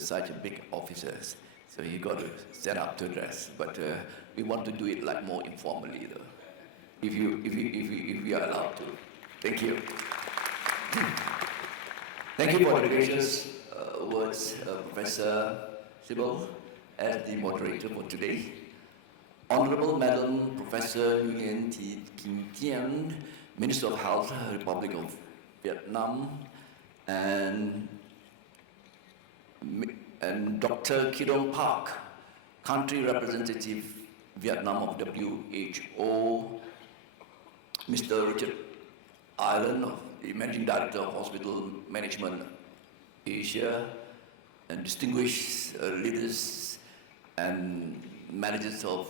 such a big officers, so you got to stand up to address. But we want to do it like more informally, though, if we are allowed to. Thank you. Thank you for the gracious words, Professor Sybil, as the moderator for today. Honorable Madam Professor Nguyen Thi Kim Tien, Minister of Health, Republic of Vietnam, and Dr. Kidong Park, Country Representative Vietnam of WHO, Mr. Richard Island, the Managing Director of Hospital Management Asia, and distinguished leaders and managers of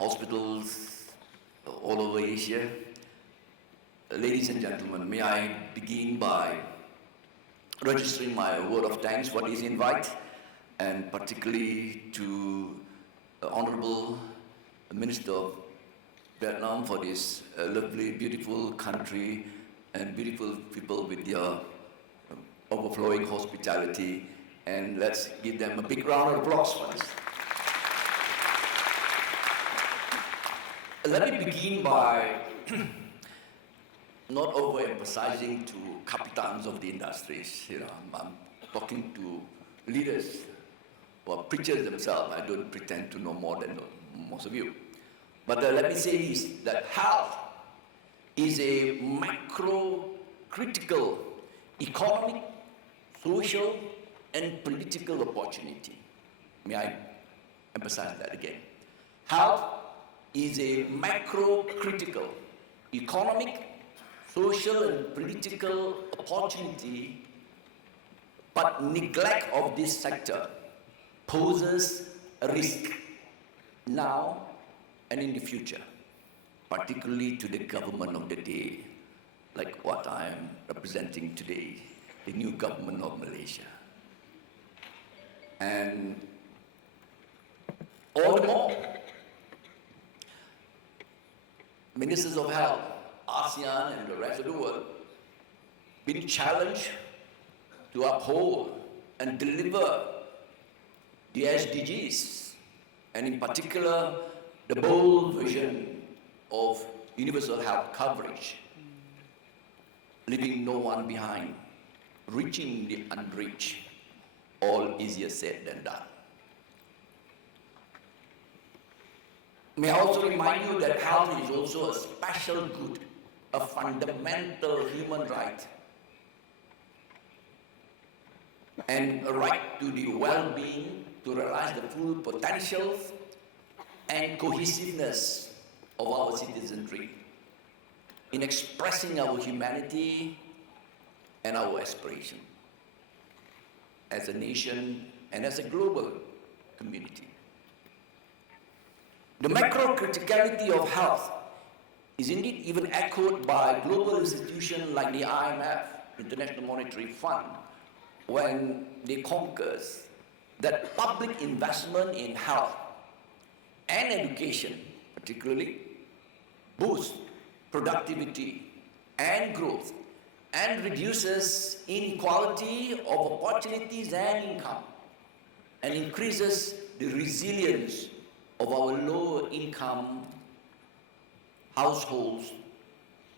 hospitals all over Asia. Ladies and gentlemen, may I begin by registering my word of thanks for this invite, and particularly to the Honorable Minister of Vietnam for this lovely, beautiful country and beautiful people with their overflowing hospitality. And let's give them a big round of applause for this. Let me begin by not overemphasizing to capitans of the industries. You know, I'm talking to leaders or preachers themselves. I don't pretend to know more than most of you. But let me say this, that health is a macro-critical economic, social, and political opportunity. May I emphasize that again? Health is a macro-critical economic, social, and political opportunity, but neglect of this sector poses a risk now and in the future, particularly to the government of the day, like what I am representing today, the new government of Malaysia. And all the more, ministers of health, ASEAN and the rest of the world, being challenged to uphold and deliver the SDGs, and in particular, the bold vision of universal health coverage, leaving no one behind, reaching the unreached, all easier said than done. May I also remind you that health is also a special good, a fundamental human right, and a right to the well-being, to realize the full potentials and cohesiveness of our citizenry in expressing our humanity and our aspiration as a nation and as a global community. The macro criticality of health is indeed even echoed by global institutions like the IMF, International Monetary Fund, when they concurs that public investment in health and education, particularly, boosts productivity and growth and reduces inequality of opportunities and income, and increases the resilience of our lower income households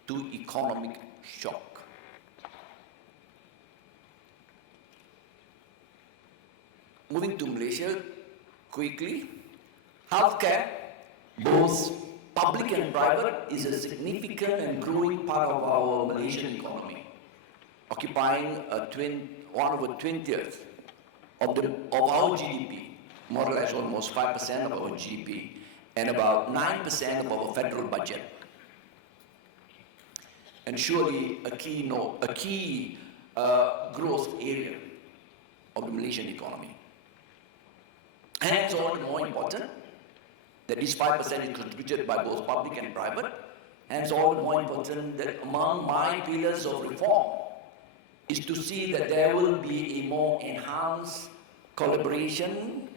to economic shock. Moving to Malaysia quickly, healthcare, both public and private, is a significant and growing part of our Malaysian economy, occupying one over 20th of our GDP, more or less almost 5% of our GDP, and about 9% of our federal budget. And surely a key growth area of the Malaysian economy. Hence, all the more important that this 5% is contributed by both public and private. Hence, all the more important that among my pillars of reform is to see that there will be a more enhanced collaboration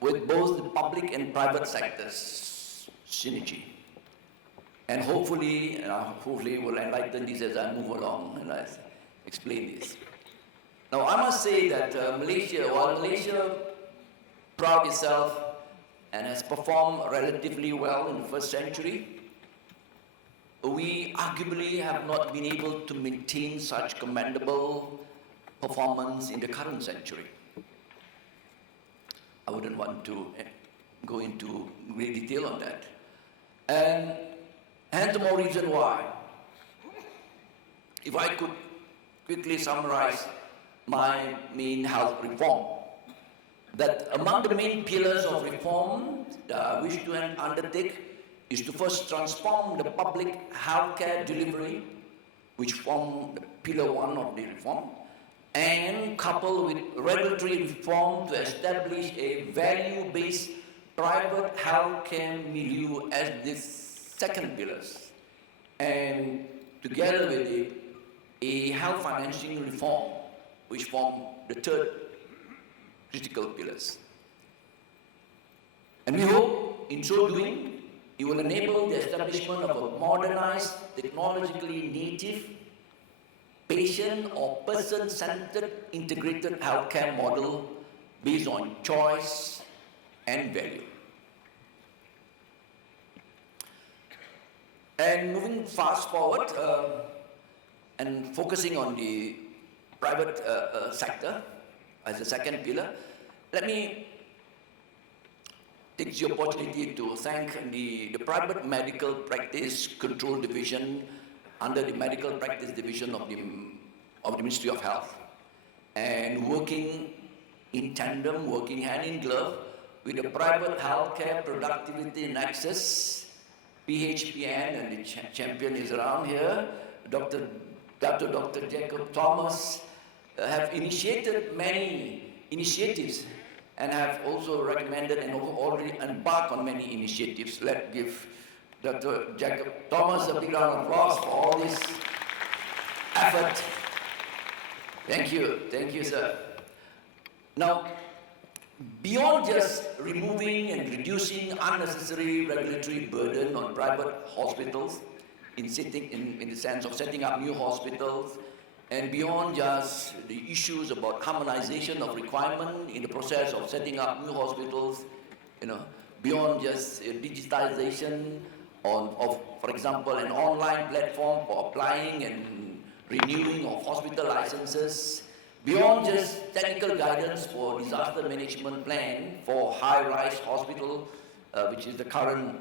with both the public and private sectors, synergy. And hopefully will enlighten this as I move along and I explain this. Now, I must say that while Malaysia proud itself and has performed relatively well in the first century, we arguably have not been able to maintain such commendable performance in the current century. I wouldn't want to go into great detail on that. And hence the more reason why, if I could quickly summarize my main health reform, that among the main pillars of reform that I wish to undertake is to first transform the public healthcare delivery, which form the pillar one of the reform, and coupled with regulatory reform to establish a value-based private healthcare milieu as the second pillars, and together with a health financing reform, which form the third critical pillars. And we hope in so doing, it will enable the establishment of a modernized, technologically native, patient or person-centered integrated healthcare model based on choice and value. And moving fast forward and focusing on the private sector as a second pillar, let me take the opportunity to thank the Private Medical Practice Control Division under the Medical Practice Division of the Ministry of Health, and working in tandem, working hand in glove with the Private Healthcare Productivity Nexus, PHPN, and the champion is around here, Dr. Jacob Thomas, have initiated many initiatives and have also recommended and already embarked on many initiatives. Let's give Dr. Jacob Thomas a big round of applause for all this effort. Thank you, sir. Now, beyond just removing and reducing unnecessary regulatory burden on private hospitals, in the sense of setting up new hospitals, and beyond just the issues about harmonization of requirement in the process of setting up new hospitals, beyond just digitization of, for example, an online platform for applying and renewing of hospital licenses, beyond just technical guidance for disaster management plan for high-rise hospital, which is the current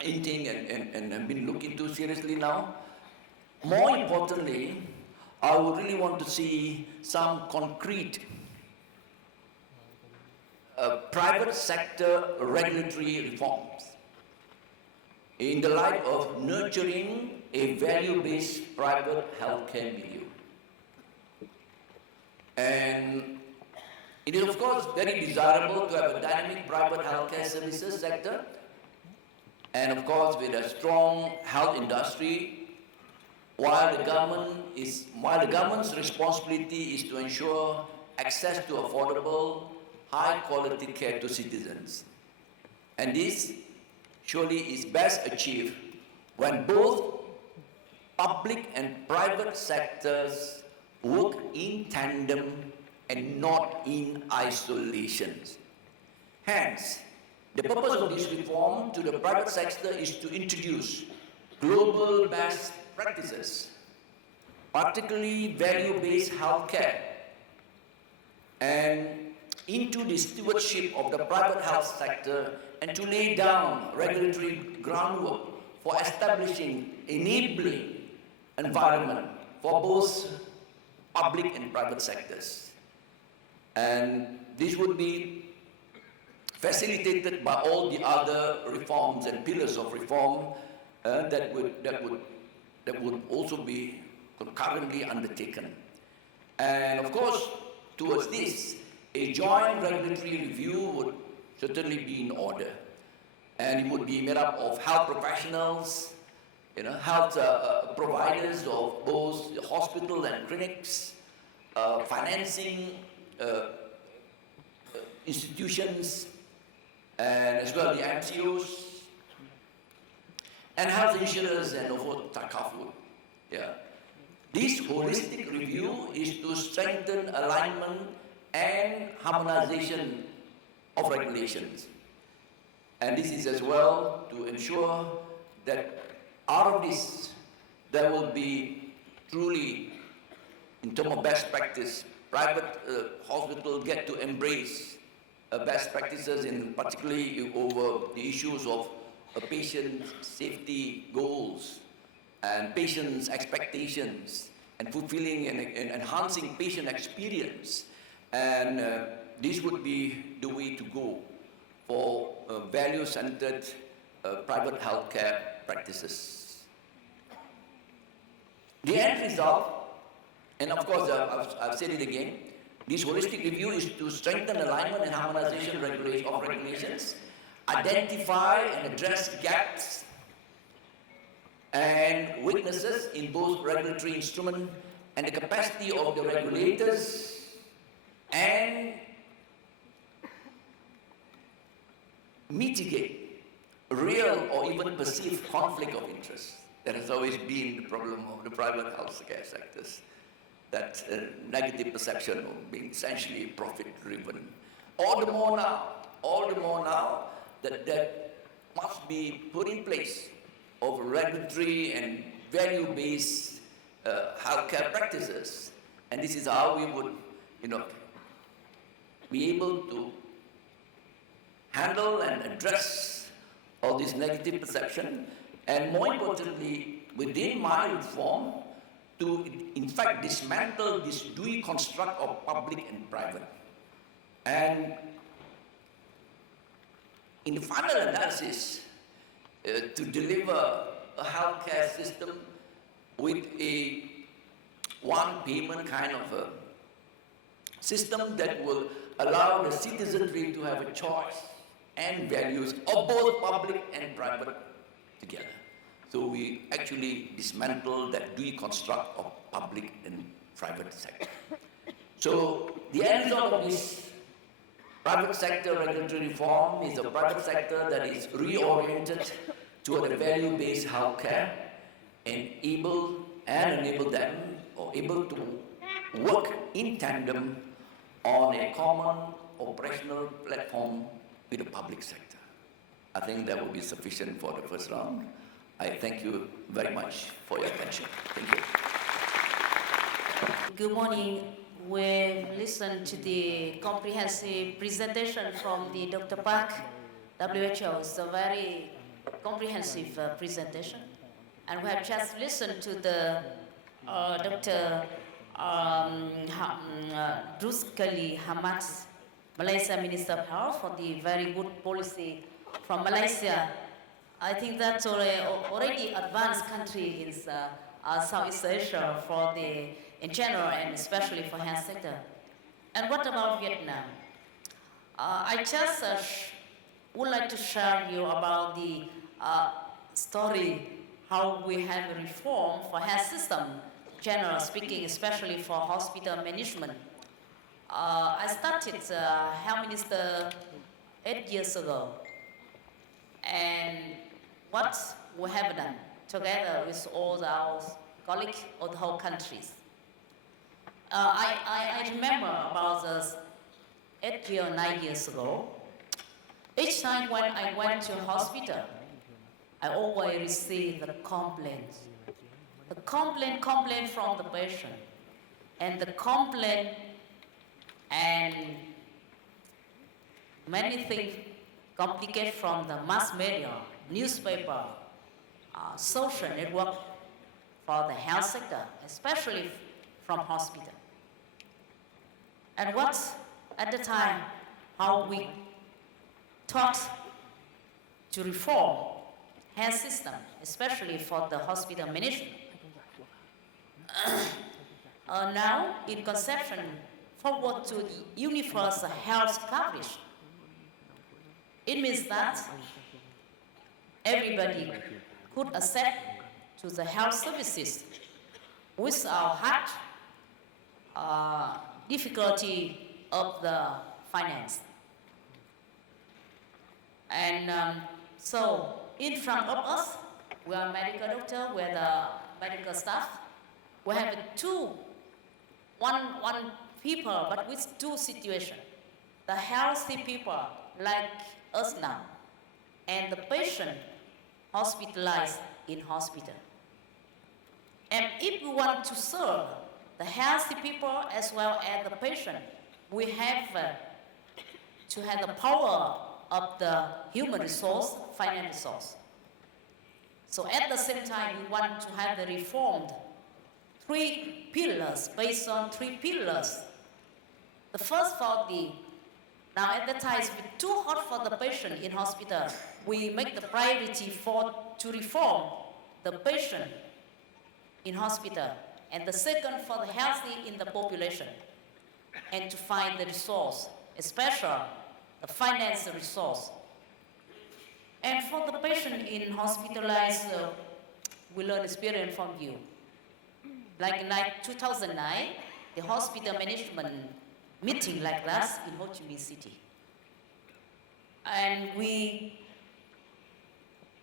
thing and been looked into seriously now. More importantly, I would really want to see some concrete private sector regulatory reforms in the light of nurturing a value-based private healthcare milieu. And it is, of course, very desirable to have a dynamic private healthcare services sector, and of course, with a strong health industry, while the government's responsibility is to ensure access to affordable, high-quality care to citizens. And this surely is best achieved when both public and private sectors work in tandem and not in isolation. Hence, the purpose of this reform to the private sector is to introduce global best practices, particularly value-based healthcare, and into the stewardship of the private health sector, and to lay down regulatory groundwork for establishing enabling environment for both public and private sectors. And this would be facilitated by all the other reforms and pillars of reform that would also be concurrently undertaken. And of course, towards this, a joint regulatory review would certainly be in order. And it would be made up of health professionals, health providers of both the hospital and clinics, financing institutions, and as well the MCOs, and health insurers and takaful. Yeah. This holistic review is to strengthen alignment and harmonization of regulations. And this is as well to ensure that out of this, there will be truly, in terms of best practice, private hospitals get to embrace best practices, in particularly over the issues of patient safety goals and patients' expectations and fulfilling and enhancing patient experience. And this would be the way to go for value-centered private healthcare practices. The end result, and of course I've said it again, this holistic review is to strengthen alignment and harmonization of regulations, identify and address gaps and weaknesses in both regulatory instrument and the capacity of the regulators, and mitigate real or even perceived conflict of interest. That has always been the problem of the private healthcare sectors, that negative perception of being essentially profit-driven. All the more now that must be put in place of regulatory and value-based healthcare practices. And this is how we would, be able to handle and address all this negative perception, and more importantly, within my reform, to in fact dismantle this Dewey construct of public and private. And in the final analysis, to deliver a healthcare system with a one payment kind of a system that will allow the citizenry to have a choice and values of both public and private together. So we actually dismantle that Dewey construct of public and private sector. So the end result of this private sector regulatory reform is a private sector that is reoriented toward a value-based healthcare and enable them or able to work in tandem on a common operational platform with the public sector. I think that will be sufficient for the first round. I thank you very much for your attention. Thank you. Good morning. We listened to the comprehensive presentation from the Dr. Park, WHO. It's a very comprehensive presentation. And we have just listened to the Dr. Dzulkefly Ahmad, Malaysia Minister of Health, for the very good policy from Malaysia. I think that's already advanced country in Southeast Asia for in general and especially for health sector. And what about Vietnam? I just would like to share you about the story how we have a reform for health system, general speaking, especially for hospital management. I started health minister 8 years ago, and what we have done together with all our colleagues of the whole countries. I remember about this 8 or 9 years ago. Each time when I went to hospital, I always received the complaints. The complaint from the patient, and the complaint and many things complicated from the mass media, newspaper, social network for the health sector, especially from hospital. And what, at the time, how we taught to reform health system, especially for the hospital management. Now, in conception, forward to the universal health coverage. It means that everybody could access to the health services without difficulty of the finance. And so, in front of us, we are medical doctor, we are the medical staff, we have one people, but with two situations. The healthy people like us now, and the patient hospitalized in hospital. And if we want to serve the healthy people as well as the patient, we have to have the power of the human resource, financial resource. So at the same time, we want to have the reformed 3 pillars, based on 3 pillars. The first for now at the time it's too hot for the patient in hospital. We make the priority to reform the patient in hospital, and the second for the healthy in the population, and to find the resource, especially the financial resource. And for the patient in hospitalized, we learn experience from you. Like in 2009, the hospital management meeting like that in Ho Chi Minh City. And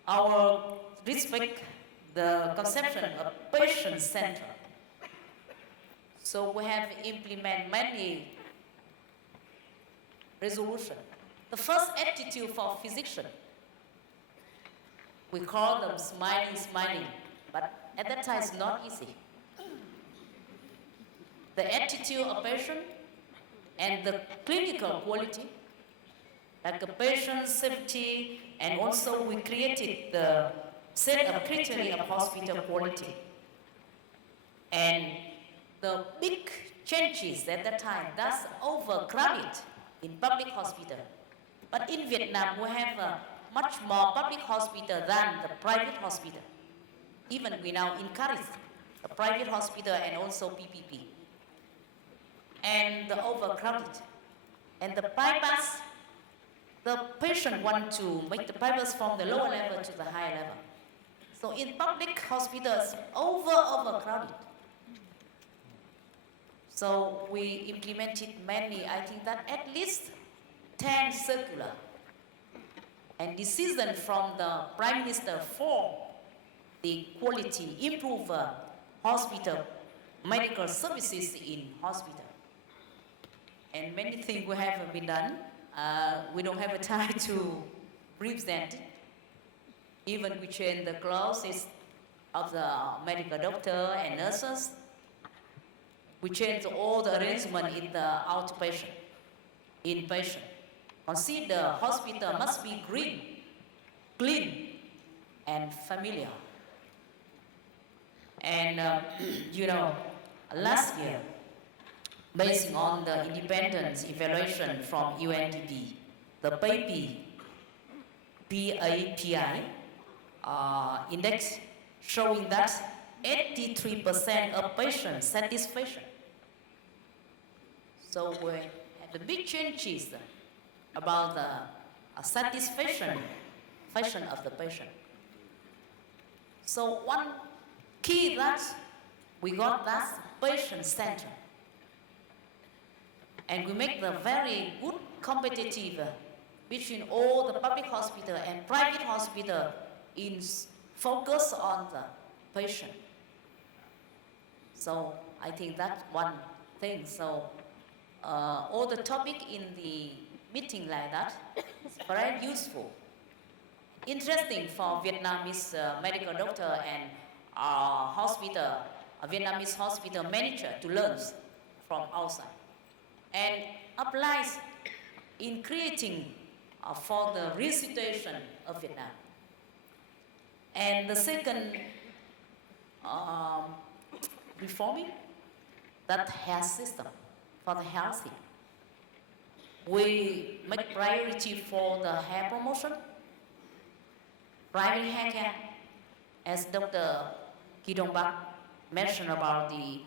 our respect the conception of patient center. So we have implemented many resolutions. The first attitude for physician, we call them smiling, but at that time it's not easy. The attitude of patient and the clinical quality, like the patient safety, and also we created the set of criteria of hospital quality. And the big changes at that time, that's overcrowded in public hospital. But in Vietnam, we have much more public hospital than the private hospital. Even we now encourage the private hospital and also PPP. And the overcrowded. And the bypass, the patient want to make the bypass from the lower level to the higher level. So in public hospitals, overcrowded. So we implemented many, I think that at least 10 circular and decision from the Prime Minister for the quality, improve hospital, medical services in hospital. And many things we have been done. We don't have a time to present. Even we change the clothes of the medical doctor and nurses. We change all the arrangement in the outpatient, inpatient. Consider hospital must be green, clean, and familiar. And last year, based on the independent evaluation from UNDP, the PAPI index showing that 83% of patient satisfaction. So we have the big changes about the satisfaction of the patient. So one key that we got that patient center. And we make the very good competitive between all the public hospital and private hospital in focus on the patient. So I think that's one thing. So all the topic in the meeting like that is very useful. Interesting for Vietnamese medical doctor and hospital, Vietnamese hospital manager to learn from outside. And applies in creating for the real situation of Vietnam. And the second, reforming that health system for the healthy. We make priority for the hair promotion, private hair care, as Dr. Ki Dong Bak mentioned about the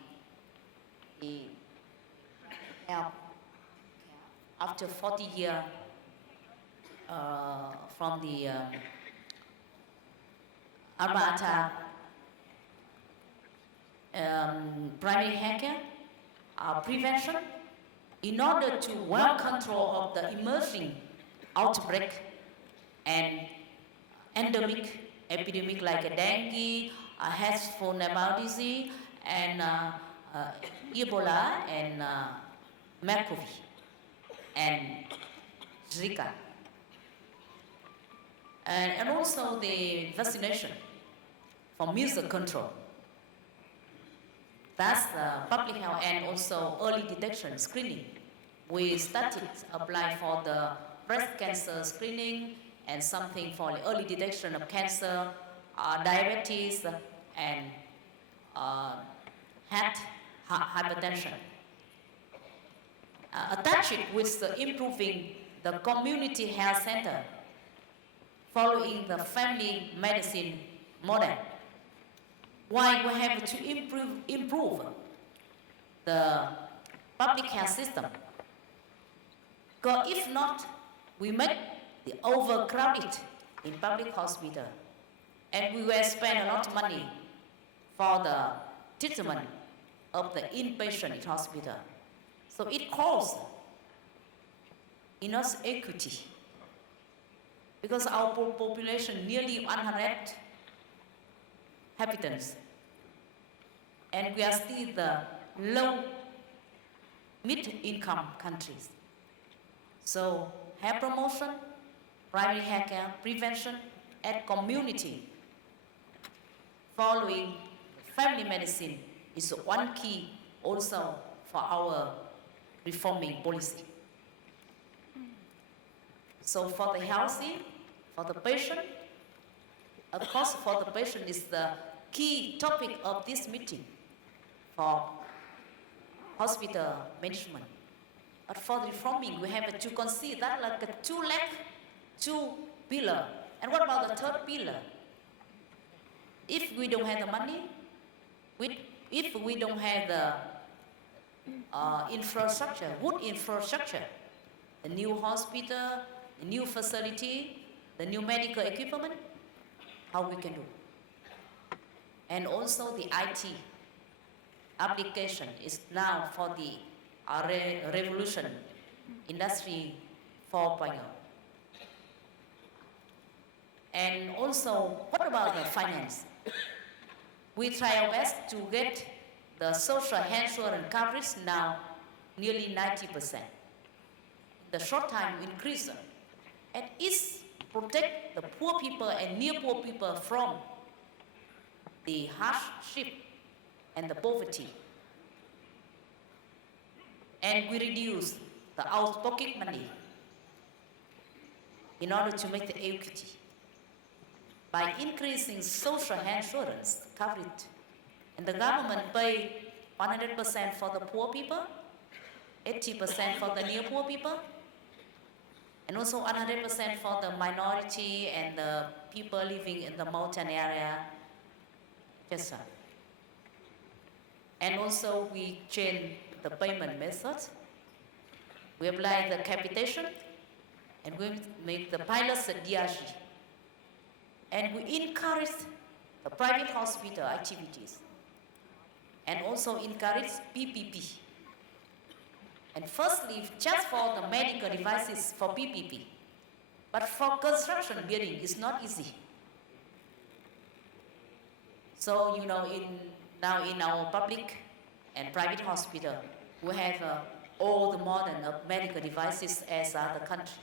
help after 40 years from the Alberta primary hair care prevention in order to well control of the emerging outbreak and endemic epidemic like dengue, H4N1 disease, and Ebola and Mercury and Zika. And also the vaccination for measles control. That's public health and also early detection screening. We started apply for the breast cancer screening and something for the early detection of cancer, diabetes, and heart hypertension. Attach it with the improving the community health center, following the family medicine model. Why we have to improve the public health system? Because if not, we make the overcrowded in public hospital, and we will spend a lot of money for the treatment of the inpatient in hospital. So it causes inequity, because our population nearly 100 inhabitants, and we are still the low mid-income countries. So health promotion, primary health care, prevention, and community following family medicine is one key also for our reforming policy. So for the healthy, for the patient, of course for the patient is the key topic of this meeting for hospital management. But for the reforming, we have to consider that like a two pillar. And what about the third pillar? If we don't have the money, if we don't have the infrastructure, good infrastructure, the new hospital, the new facility, the new medical equipment, how we can do? And also the IT application is now for the revolution, industry 4.0. And also, what about the finance? We try our best to get the social insurance coverage now nearly 90%. The short time increase, and it protect the poor people and near poor people from the hardship and the poverty. And we reduce the out-of-pocket money in order to make the equity by increasing social insurance coverage. And the government pay 100% for the poor people, 80% for the near poor people, and also 100% for the minority and the people living in the mountain area. Yes, sir. And also we change the payment method. We apply the capitation, and we make the pilots at DRG. And we encourage the private hospital activities, and also encourage PPP. And firstly, just for the medical devices for PPP, but for construction building, it's not easy. So, you know, now in our public and private hospital, we have all the modern medical devices as other countries.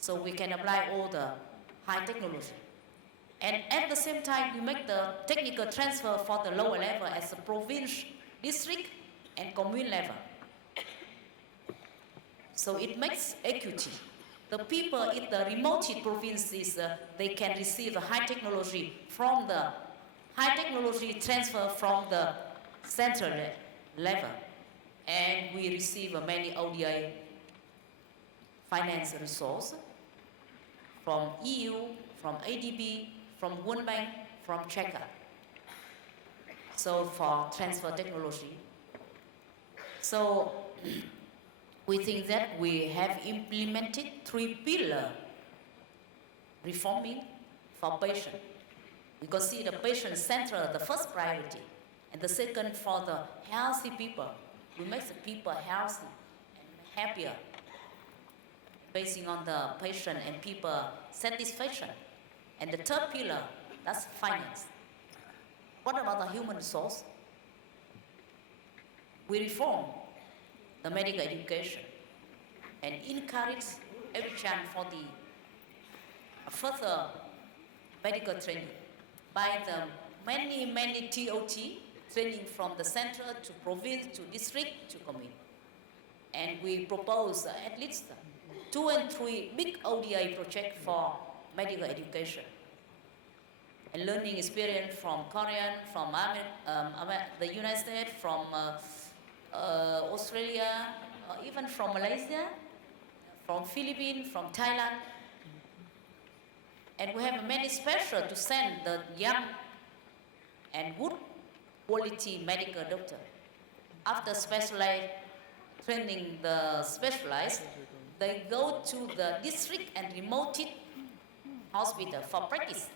So we can apply all the high technology. And at the same time, we make the technical transfer for the lower level as the province, district, and commune level. So it makes equity. The people in the remote provinces, they can receive the high technology from the high technology transfer from the central level. And we receive many ODA finance resources from EU, from ADB, from World Bank, from Czechia. So for transfer technology. So we think that we have implemented 3 pillars reforming for patient. We consider patient central the first priority, and the second for the healthy people. We make the people healthy and happier, basing on the patient and people satisfaction. And the third pillar, that's finance. What about the human resource? We reform the medical education and encourage every chance for the further medical training by the many TOT training from the center to province to district to commune. And we propose at least 2 and 3 big ODI projects for medical education and learning experience from Korean, from the United States, from Australia, even from Malaysia, from Philippines, from Thailand. And we have many special to send the young and good quality medical doctor. After specialized training the specialized, they go to the district and remote hospital for practice.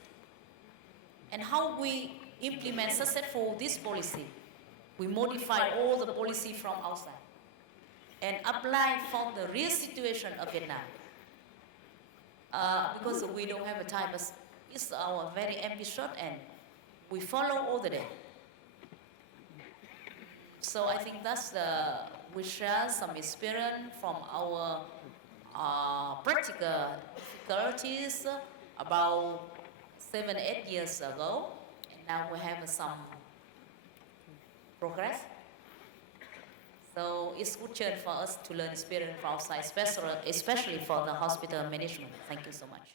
And how we implement successful this policy? We modify all the policy from outside and apply for the real situation of Vietnam. Because we don't have a time, but it's our very ambitious and we follow all the day. So I think that's we share some experience from our practical difficulties about 7-8 years ago, and now we have some progress. So it's good chance for us to learn experience from outside, especially for the hospital management. Thank you so much.